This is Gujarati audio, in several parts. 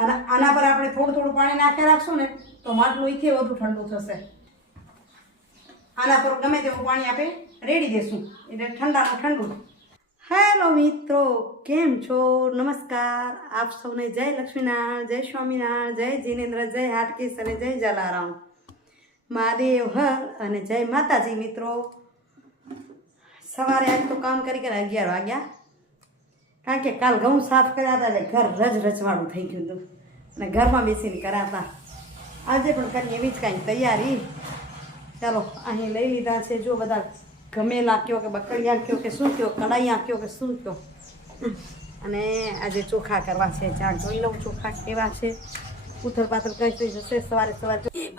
આના આના પર આપણે થોડું થોડું પાણી નાખી રાખશું ને, તો માટલું ઈથી વધુ ઠંડુ થશે. આના પર ગમે તેવું પાણી આપણે રેડી દેશું. એટલે ઠંડાનું ઠંડુ. હેલો મિત્રો, કેમ છો? નમસ્કાર. આપ સૌને જય લક્ષ્મીનારાયણ, જય સ્વામિનારાયણ, જય જીનેન્દ્ર, જય હાટકેશ અને જય જલારામ. મહાદેવ હર અને જય માતાજી મિત્રો. સવારે આજ તો કામ કરી કરી અગિયાર વાગ્યા. કારણ કે કાલ ઘઉં સાફ કર્યા હતા એટલે ઘર રજ રજવાડું થઈ ગયું હતું. અને ઘરમાં બેસીને કરાતા. આજે પણ કરીએ એવી જ કાંઈ તૈયારી. ચાલો, અહીં લઈ લીધા છે. જો બધા ગમેલા કયો કે બકડિયા કયો કે શું કયો કડાઈયા કયો કે શું કયો. અને આજે ચોખા કરવા છે. જ્યાં જોઈ લઉં, ચોખા કેવા છે. ઉથલ પાથલ કઈ થઈ જશે સવારે સવારે.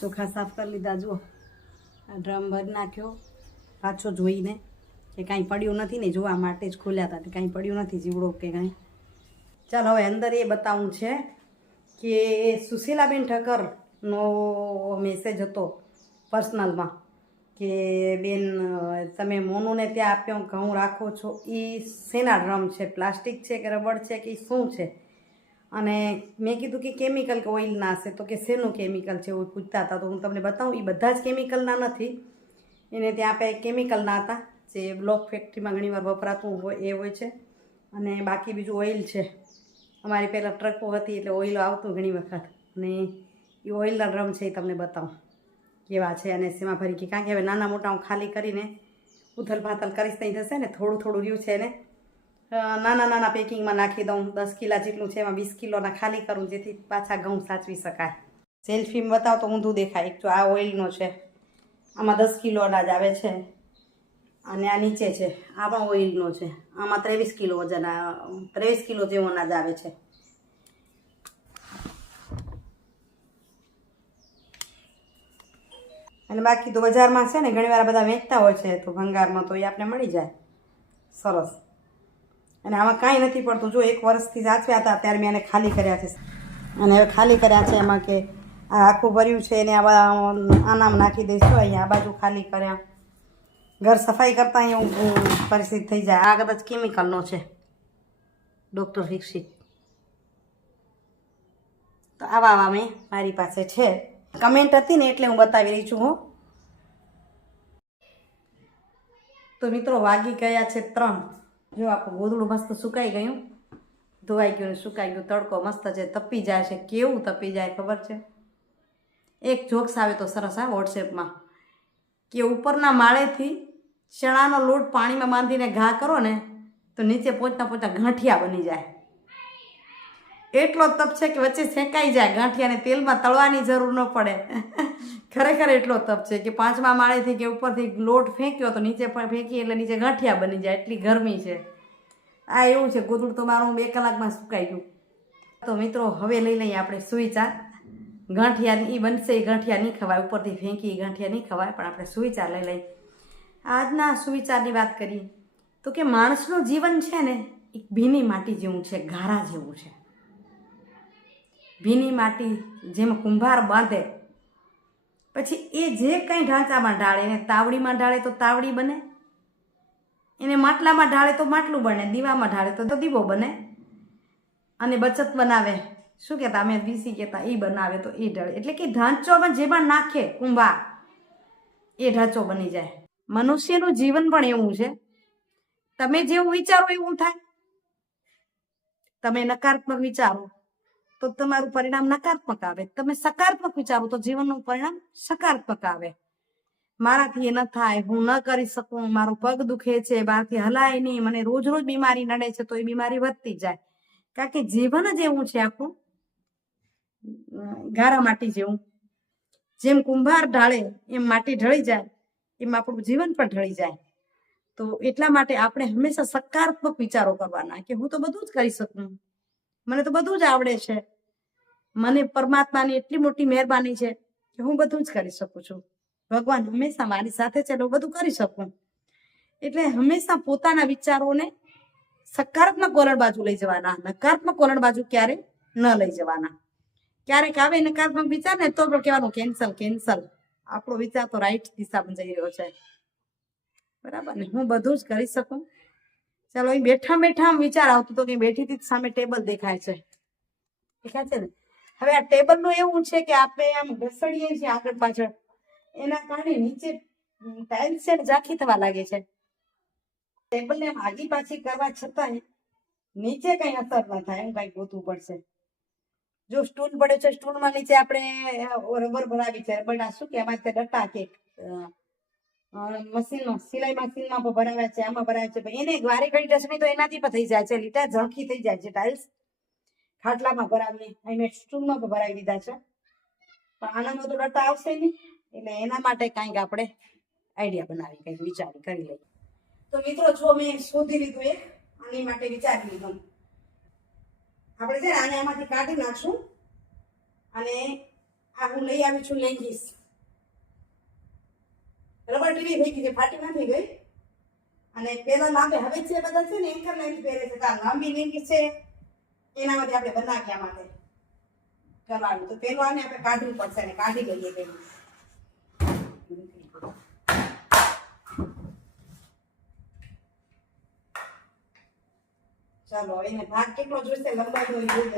ચોખા સાફ કરી લીધા, જુઓ. આ ડ્રમ ભરી નાખ્યો. પાછો જોઈને કે કાંઈ પડ્યું નથી ને જોવા માટે જ ખોલ્યા હતા કાંઈ પડ્યું નથી જીવડો કે કાંઈ. ચાલ, હવે અંદર એ બતાવવું છે કે સુશીલાબેન ઠક્કરનો મેસેજ હતો પર્સનલમાં કે બેન, તમે મોનુને ત્યાં આપ્યો, ઘઉં રાખો છો એ શેના ડ્રમ છે? પ્લાસ્ટિક છે કે રબડ છે કે શું છે? અને મેં કીધું કે કેમિકલ કે ઓઇલના હશે. તો કે શેનું કેમિકલ છે? એવું પૂછતા હતા. તો હું તમને બતાવું એ બધા જ કેમિકલના નથી. એને ત્યાં આપણે કેમિકલના હતા. જે બ્લોક ફેક્ટરીમાં ઘણીવાર વપરાતું હોય એ હોય છે. અને બાકી બીજું ઓઇલ છે. અમારી પહેલાં ટ્રકો હતી એટલે ઓઇલ આવતું ઘણી વખત. અને એ ઓઇલના ડ્રમ છે એ તમને બતાવું. કેવા છે અને શેમાં ભરી કે કારણ કે હવે નાના મોટા હું ખાલી કરીને ઉથલ પાથલ કરીશ ત્યાં થશે ને થોડું થોડું રહ્યું છે ને નાના નાના પેકિંગમાં નાખી દઉં. દસ કિલા જેટલું છે એમાં વીસ કિલોના ખાલી કરું જેથી પાછા ઘઉં સાચવી શકાય. સેલ્ફીમાં બતાવો તો ઊંધું દેખાય. એક તો આ ઓઇલનો છે. આમાં દસ કિલો અનાજ આવે છે. અને આ નીચે છે. આ પણ ઓઇલનો છે. આમાં ત્રેવીસ કિલો વજન ત્રેવીસ કિલો જેવો અનાજ આવે છે. અને બાકી તો બજારમાં છે ને ઘણીવાર બધા વેચતા હોય છે, તો ભંગારમાં તો એ આપણે મળી જાય. સરસ. અને આમાં કાંઈ નથી પડતું. જો એક વર્ષથી સાચવ્યા હતા, ત્યારે મેં એને ખાલી કર્યા છે. અને હવે ખાલી કર્યા છે એમાં કે આ આખું ભર્યું છે, એને આવા આનામ નાખી દઈશું. અહીંયા આ બાજુ ખાલી કર્યા. ઘર સફાઈ કરતાં એવું પરિસ્થિતિ થઈ જાય. આ કદાચ કેમિકલનો છે. ડૉક્ટર દીક્ષિત તો આવા આવા મેં મારી પાસે છે. કમેન્ટ હતી ને એટલે હું બતાવી રહી છું હું. તો મિત્રો, વાગી ગયા છે ત્રણ. જો આપણું ગોદડું મસ્ત સુકાઈ ગયું. ધોવાઈ ગયું સુકાઈ ગયું. તડકો મસ્ત છે. તપી જાય છે. કેવું તપી જાય ખબર છે? એક જોક્સ આવે તો સરસ આ વોટ્સએપમાં કે ઉપરના માળેથી ચણાનો લોટ પાણીમાં બાંધીને ઘા કરો ને, તો નીચે પહોંચતા પહોંચતા ગાંઠિયા બની જાય. એટલો તપ છે કે વચ્ચે શેકાઈ જાય, ગાંઠિયાને તેલમાં તળવાની જરૂર ન પડે. ખરેખર એટલો તપ છે કે પાંચમા માળેથી કે ઉપરથી લોટ ફેંક્યો તો નીચે પણ ફેંકી એટલે નીચે ગાંઠિયા બની જાય, એટલી ગરમી છે. આ એવું છે ગોદડું તો મારું બે કલાકમાં સુકાઈ ગયું. તો મિત્રો, હવે લઈ લઈએ આપણે સુવિચાર ગાંઠિયા એ બનશે એ ગાંઠિયા નહીં ખવાય, ઉપરથી ફેંકી ગાંઠિયા નહીં ખવાય, પણ આપણે સુવિચાર લઈ લઈએ. આજના સુવિચારની વાત કરીએ, તો કે માણસનું જીવન છે ને, એક ભીની માટી જેવું છે, ગારા જેવું છે. ભીની માટી જેમ કુંભાર બાંધે, પછી એ જે કંઈ ઢાંચામાં ઢાળે, એને તાવડીમાં ઢાળે તો તાવડી બને, એને માટલામાં ઢાળે તો માટલું બને, દીવામાં ઢાળે તો દીવો બને, અને બચત બનાવે. શું કહેતા? અમે બીસી કહેતા એ બનાવે તો એ ઢળે. એટલે કે ઢાંચોમાં જેમાં નાખે કુંભાર, એ ઢાંચો બની જાય. મનુષ્યનું જીવન પણ એવું છે. તમે જેવું વિચારો એવું થાય. તમે નકારાત્મક વિચારો, તો તમારું પરિણામ નકારાત્મક આવે. તમે સકારાત્મક વિચારો, તો જીવનનું પરિણામ સકારાત્મક આવે. મારાથી એ ન થાય, હું ન કરી શકું, મારો પગ દુખે છે, બહારથી હલાય નહીં, મને રોજ રોજ બીમારી નડે છે, તો એ બીમારી વધતી જાય. કારણ કે જીવન જ એવું છે આખું. ગારા માટી જેવું. જેમ કુંભાર ઢાળે, એમ માટી ઢળી જાય. એમ આપણું જીવન પણ ઢળી જાય. તો એટલા માટે આપણે હંમેશા સકારાત્મક વિચારો કરવાના કે હું તો બધું જ કરી શકું. મને તો બધું જ આવડે છે. મને પરમાત્માની એટલી મોટી મહેરબાની છે કે હું બધું જ કરી શકું છું. ભગવાન હંમેશા મારી સાથે છે એટલે બધું કરી શકું. એટલે હંમેશા પોતાના વિચારોને સકારાત્મક વલણ બાજુ લઈ જવાના. નકારાત્મક વલણ બાજુ ક્યારે ન લઈ જવાના. ક્યારેક આવે નકારાત્મક વિચાર ને તો પણ કહેવાનું કેન્સલ કેન્સલ આપણો વિચાર તો રાઈટ દિશામાં જઈ રહ્યો છે. બરાબર ને? હું બધું જ કરી શકું. ચાલો, અહીં બેઠા બેઠા વિચાર આવતો હતો કે બેઠી હતી સામે ટેબલ દેખાય છે. દેખાય છે ને? હવે આ ટેબલનું એવું છે કે આપણે આમ ઘસડીએ છીએ આગળ પાછળ. એના કારણે નીચે ટાઇલ્સ છે ઝાંખી થવા લાગે છે. ટેબલ ને આગી પાછી કરવા છતાંય નીચે કઈ અસર ન થાય એમ કઈ ગોતવું પડશે. જો સ્ટૂલ પડે છે, સ્ટૂલમાં નીચે આપણે રબર ભરાવી છે, રબર ના શું કે એમાં તે ડટ્ટા કે મશીનમાં સિલાઈ મશીનમાં ભરાવ્યા છે, આમાં ભરાવ્યા છે એને વારે ઘડી ટચણી તો એનાથી પણ થઈ જાય છે, લીટા ઝળકી થઈ જાય છે ટાઇલ્સ. ખાટલામાં ભરાવીએ અહીં મેં સ્ટૂલમાં ભરાવી દીધા છે. પણ આનામાં તો ડટ્ટા આવશે નહીં, એટલે એના માટે કાંઈક આપણે આઈડિયા બનાવી કંઈક વિચારી કરી લઈએ. તો મિત્રો, જો મેં શોધી લીધું એ, આની માટે વિચારી લીધું. આપણે છે આને આમાંથી કાઢી નાખશું. અને આ હું લઈ આવી છું લેંગીસ. રબર ટીવી થઈ ગઈ છે, ફાટી નથી ગઈ. અને પેલા લાંબે હવે છે બધા છે ને એન્કર લાઈન પહેરે છે, તો લાંબી લેંગીસ છે. એનામાંથી આપણે બનાવ્યા માટે કરવાનું. તો પેલું આને આપણે કાઢવું પડશે અને કાઢી લઈએ પેલું ચાલો, એને ભાગ કેટલો જોઈશે લંબાઈ નો જોઈ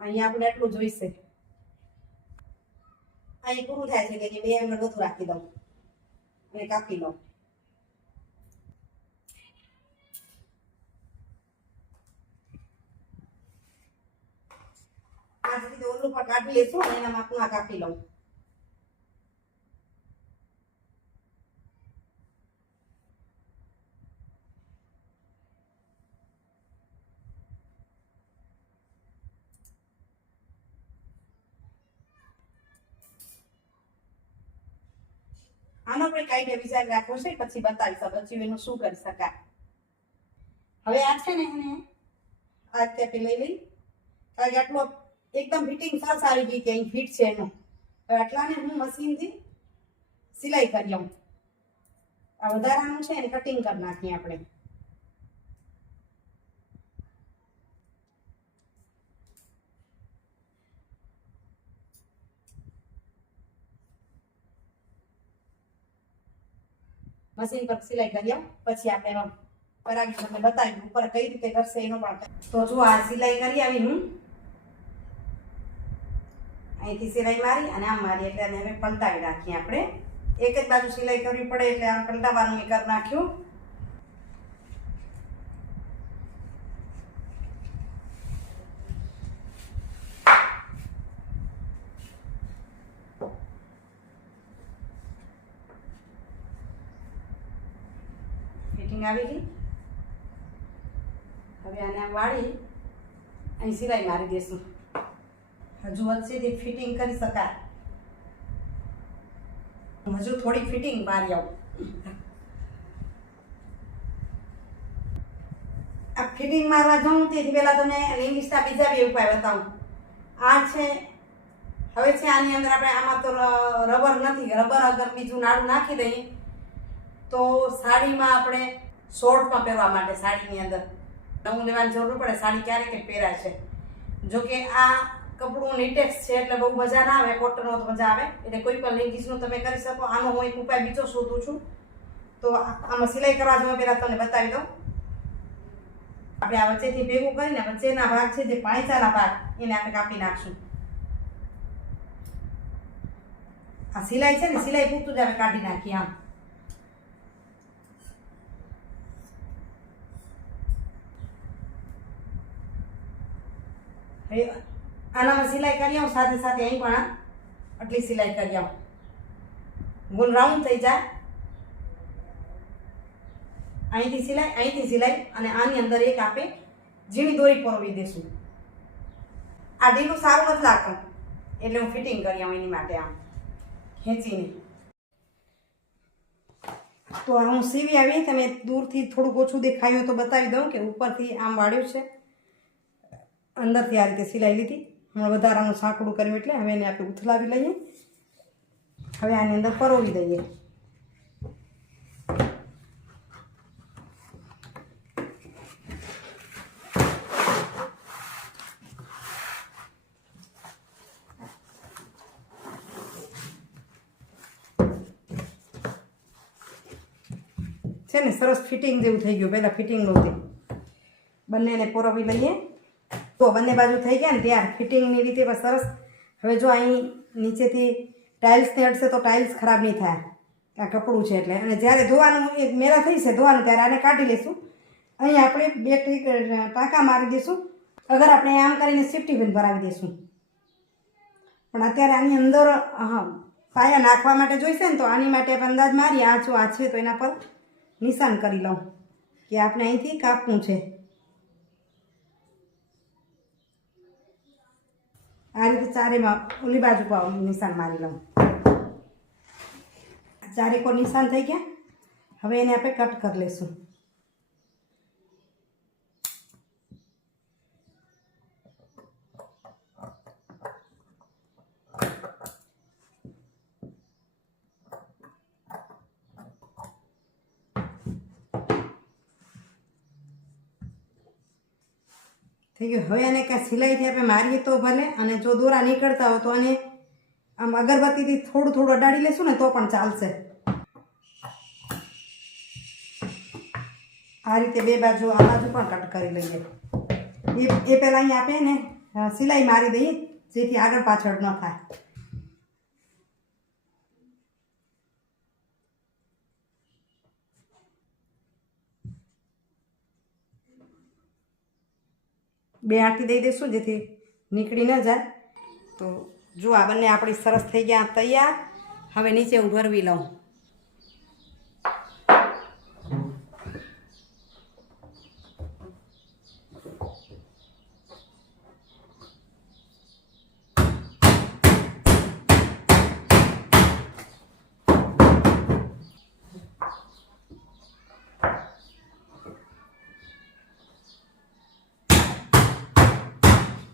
અહીંયા આપણે એટલું જોઈશે. અહીં પૂરું થાય છે કે બે આગળ વધુ રાખી દઉં. અને કાપી લઉં. આ જ રીતે ઓલું પણ કાઢી લેશું અને એના માપનું આ કાપી લઉં. આનો પણ કાંઈ વિચાર રાખવો છે? પછી બતાવીશ પછી એનું શું કરી શકાય. હવે આ છે ને એને? આ રીતે લઈ લઈ. કારણ કે આટલો એકદમ ફિટિંગ સરસ આવી ગઈ કે ફિટ છે એનું. હવે આટલાને હું મશીનથી સિલાઈ કરી લઉં આ વધારાનું છે એને કટિંગ કરી નાખીએ આપણે. મશીન પર સિલાઈ કરી પછી આપણે પરાગી તમને બતાવી ઉપર કઈ રીતે કરશે એનો પણ તો જો આ સિલાઈ કરી આવી હું અહીંથી સિલાઈ મારી અને આમ મારી એટલે આને હવે પલટાવી નાખીએ આપણે. એક જ બાજુ સિલાઈ કરવી પડે એટલે આમ પલટાવવાનું મેં કરી નાખ્યું. ફિટિંગ આવી ગઈ. હવે આને વાળી, અહીં સિલાઈ મારી દેશું. હજુ વચ્ચેથી ફિટિંગ કરી શકાય. હજુ થોડી ફિટિંગ મારી આવું. આ ફિટિંગ મારવા જાઉં, તેથી પહેલાં તમને લિંગિસ્ટા બીજા બે ઉપાય બતાવું. આ છે, હવે છે આની અંદર આપણે આમાં તો રબર નથી, રબર અગર બીજું નાડું નાખી દઈએ, તો સાડીમાં આપણે શોર્ટમાં પહેરવા માટે સાડીની અંદર નવું લેવાની જરૂર પડે, સાડી ક્યારેક પહેરાય છે. જો કે આ કપડું નીટેક્સ છે એટલે બહુ મજા ના આવે કોટનનો તો મજા આવે. એટલે કોઈ પણ લેગીસનું તમે કરી શકો. આનો હું એક ઉપાય બીજો શોધું છું. તો આમાં સિલાઈ કરવા જવા પહેલાં તમને બતાવી દઉં. આપણે આ વચ્ચેથી ભેગું કરીને વચ્ચેના ભાગ છે જે પાણીચાના ભાગ, એને આપણે કાપી નાખશું. આ સિલાઈ છે ને, સિલાઈ પૂરતું જ આપણે કાઢી નાખીએ આમ હવે આનામાં સિલાઈ કરી આવું, સાથે સાથે અહીં પણ આટલી સિલાઈ કરી આવું. ગોલ રાઉન્ડ થઈ જાય અહીંથી સિલાઈ અહીંથી સિલાઈ અને આની અંદર એક આપે ઝીણી દોરી પરોવી દેશું. આ ઢીલું સારું નથી લાગતું. એટલે હું ફિટિંગ કરી આવું એની માટે આમ. ખેંચીને. તો હું સીવી આવી, તમે દૂરથી થોડુંક ઓછું દેખાયું તો બતાવી દઉં કે ઉપરથી આમ વાળ્યું છે. અંદરથી આ રીતે સિલાઈ લીધી. હમણાં વધારાનું સાંકડું કર્યું એટલે હવે એને આપણે ઉથલાવી લઈએ. હવે આની અંદર પરોવી દઈએ. છે ને, સરસ ફિટિંગ જેવું થઈ ગયું. પહેલાં ફિટિંગ નહોતી. બંનેને પરોવી લઈએ. તો બંને બાજુ થઈ ગયા ને ત્યાર ફિટિંગની રીતે બસ સરસ. હવે જો અહીં નીચેથી ટાઇલ્સને અડશે તો ટાઇલ્સ ખરાબ નહીં થાય. આ કપડું છે એટલે. અને જ્યારે ધોવાનું એક મેરા થઈ છે ધોવાનું, ત્યારે આને કાઢી લઈશું અહીં આપણે બે ટાંકા મારી દઈશું. અગર આપણે આમ કરીને સેફ્ટી પિન ભરાવી દઈશું. પણ અત્યારે આની અંદર હા, પાયા નાખવા માટે જોઈશે ને તો આની માટે અંદાજ મારી આ જો આ છે તો એના પર નિશાન કરી લઉં. કે આપણે અહીંથી કાપવું છે. આ રીતે ચારેમાં ઓલી બાજુ પર નિશાન મારી લઉં. ચારેકો નિશાન થઈ ગયા. હવે એને આપણે કટ કરી લઈશું થઈ ગયું. હવે એને કાંઈ સિલાઈથી આપણે મારીએ તો ભલે, અને જો દોરા નીકળતા હોય તો અને આમ અગરબત્તીથી થોડું થોડું અડાડી લેશું ને તો પણ ચાલશે. આ રીતે બે બાજુ, આ બાજુ પણ કટ કરી લઈએ. એ એ પહેલાં અહીં આપે ને સિલાઈ મારી દઈએ, જેથી આગળ પાછળ ન થાય. બે આંટી દઈ દઈશું જેથી નીકળી ન જાય. તો જો આ બંને આપણી સરસ થઈ ગયા, તૈયાર. હવે નીચે હું ભરવી લઉં.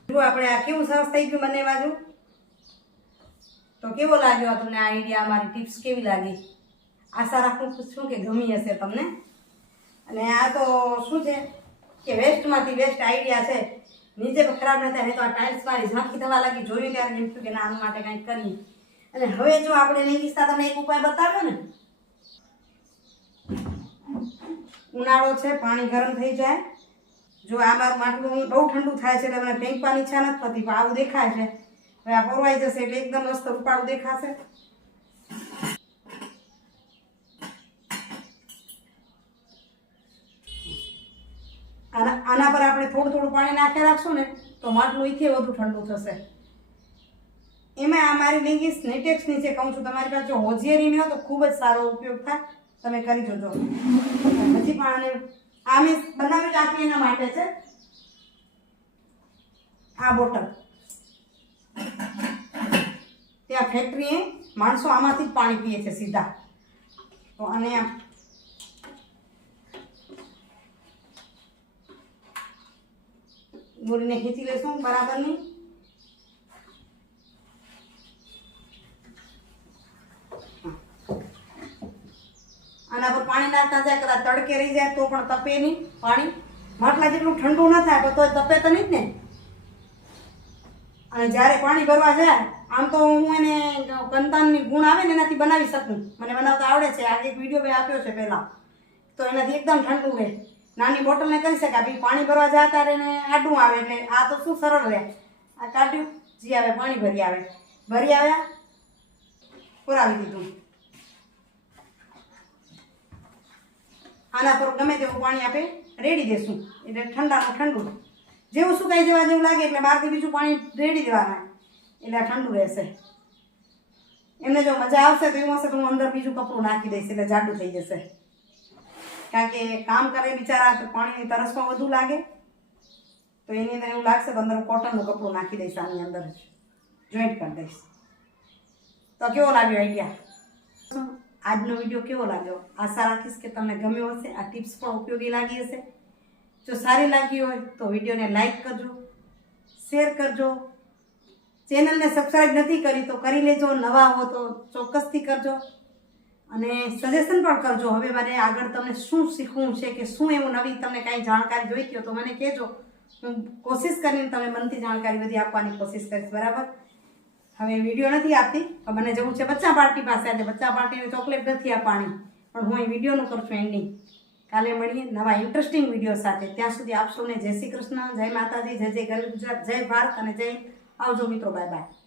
જો આપણે આ કેવું સરસ થઈ ગયું મને બાજુ? તો કેવો લાગ્યો આ તમને આ આઈડિયા અમારી ટિપ્સ કેવી લાગી? આશા રાખું છું કે ગમી હશે તમને. અને આ તો શું છે કે વેસ્ટમાંથી વેસ્ટ આઈડિયા છે. નીચે ખરાબ નથી થાય તો આ ટાઇલ્સ મારી ઝાંખી થવા લાગી. જોયું ત્યારે એમ થયું કે ના, આના માટે કંઈક કરીએ. અને હવે જો આપણે નહીં કિસ્સા તમને એક ઉપાય બતાવ્યો ને? ઉનાળો છે, પાણી ગરમ થઈ જાય. જો આ મારું માટલું બહુ ઠંડુ થાય છે એટલે મને ફેંકવાની ઈચ્છા નથી થતી, પણ આવું દેખાય છે. હવે આ પોરવાઈ જશે એટલે એકદમ મસ્ત રૂપાળું દેખાશે. આના પર આપણે થોડું થોડું પાણી નાખી રાખશું ને, તો માટલું અહીંથી વધુ ઠંડુ થશે. એમાં આ મારી લેગીસ નેટેક્સની છે કહું છું, તમારી પાસે જો હોજિયરીની હોય તો ખૂબ જ સારો ઉપયોગ થાય. તમે કરી જોજો. પછી પણ આને આ મેં બનાવી રાખી એના માટે છે. આ બોટલ. ત્યાં ફેક્ટરીએ માણસો આમાંથી જ પાણી પીએ છે સીધા. તો અને આમ દોરીને ખેંચી લેશું બરાબરની આના પર પાણી નાખતા જાય કદાચ તડકે રહી જાય તો પણ તપે નહીં પાણી. માટલા જેટલું ઠંડુ ન થાય તો તપે તો નહીં ને. અને જ્યારે પાણી ભરવા જાય, આમ તો હું એને કંતાનની ગુણ આવે ને એનાથી બનાવી શકું. મને બનાવતા આવડે છે. આ એક વીડિયો મેં આપ્યો છે પહેલાં. તો એનાથી એકદમ ઠંડુ રહે. નાની બોટલને કરી શકાય, ભાઈ પાણી ભરવા જાય ત્યારે એને આડું આવે એટલે આ તો શું સરળ રહે? આ કાઢ્યું, જી આવે, પાણી ભરી આવે. ભરી આવ્યા પુરાવી દીધું. આના પર ગમે તેવું પાણી આપે, રેડી દેશું. એટલે ઠંડાનું ઠંડુ. જેવું સુકાઈ જવા જેવું લાગે એટલે બહારથી બીજું પાણી રેડી દેવાના. એટલે ઠંડુ રહેશે. એમને જો મજા આવશે તો એવું હશે તો હું અંદર બીજું કપડું નાખી દઈશ એટલે જાડું થઈ જશે. કારણ કે કામ કરે બિચારા તો પાણીની તરસમાં વધુ લાગે. તો એની અંદર એવું લાગશે તો અંદર કોટનનું કપડું નાખી દઈશ આની અંદર જોઈન્ટ કરી દઈશ. તો કેવો લાગ્યો આઈડિયા આજનો વીડિયો કેવો લાગ્યો? આશા રાખીશ કે તમને ગમ્યો હશે, આ ટિપ્સ પણ ઉપયોગી લાગી હશે. જો સારી લાગી હોય તો વિડીયોને લાઈક કરજો, શેર કરજો. ચેનલને સબસ્ક્રાઈબ નથી કરી તો કરી લેજો, નવા હો તો ચોક્કસથી કરજો. અને સજેશન પણ કરજો, હવે મારે આગળ તમને શું શીખવું છે કે શું એવું નવી તમને કાંઈ જાણકારી જોઈતી હોય તો મને કહેજો. હું કોશિશ કરીને તમને મનથી જાણકારી બધી આપવાની કોશિશ કરીશ, બરાબર? હવે વીડિયો નથી આપતી પણ મને જવું છે બચ્ચા પાર્ટી પાસે આજે. બચ્ચા પાર્ટીને ચોકલેટ નથી આપવાની, પણ હું અહીં વિડીયોનું કરું છું એન્ડિંગ કાલે મળીએ નવા ઇન્ટરેસ્ટિંગ વીડિયો સાથે. ત્યાં સુધી આપશો ને જય શ્રી કૃષ્ણ, જય માતાજી, જય જય ગરવી ગુજરાત, જય ભારત અને જય આવજો મિત્રો બાય બાય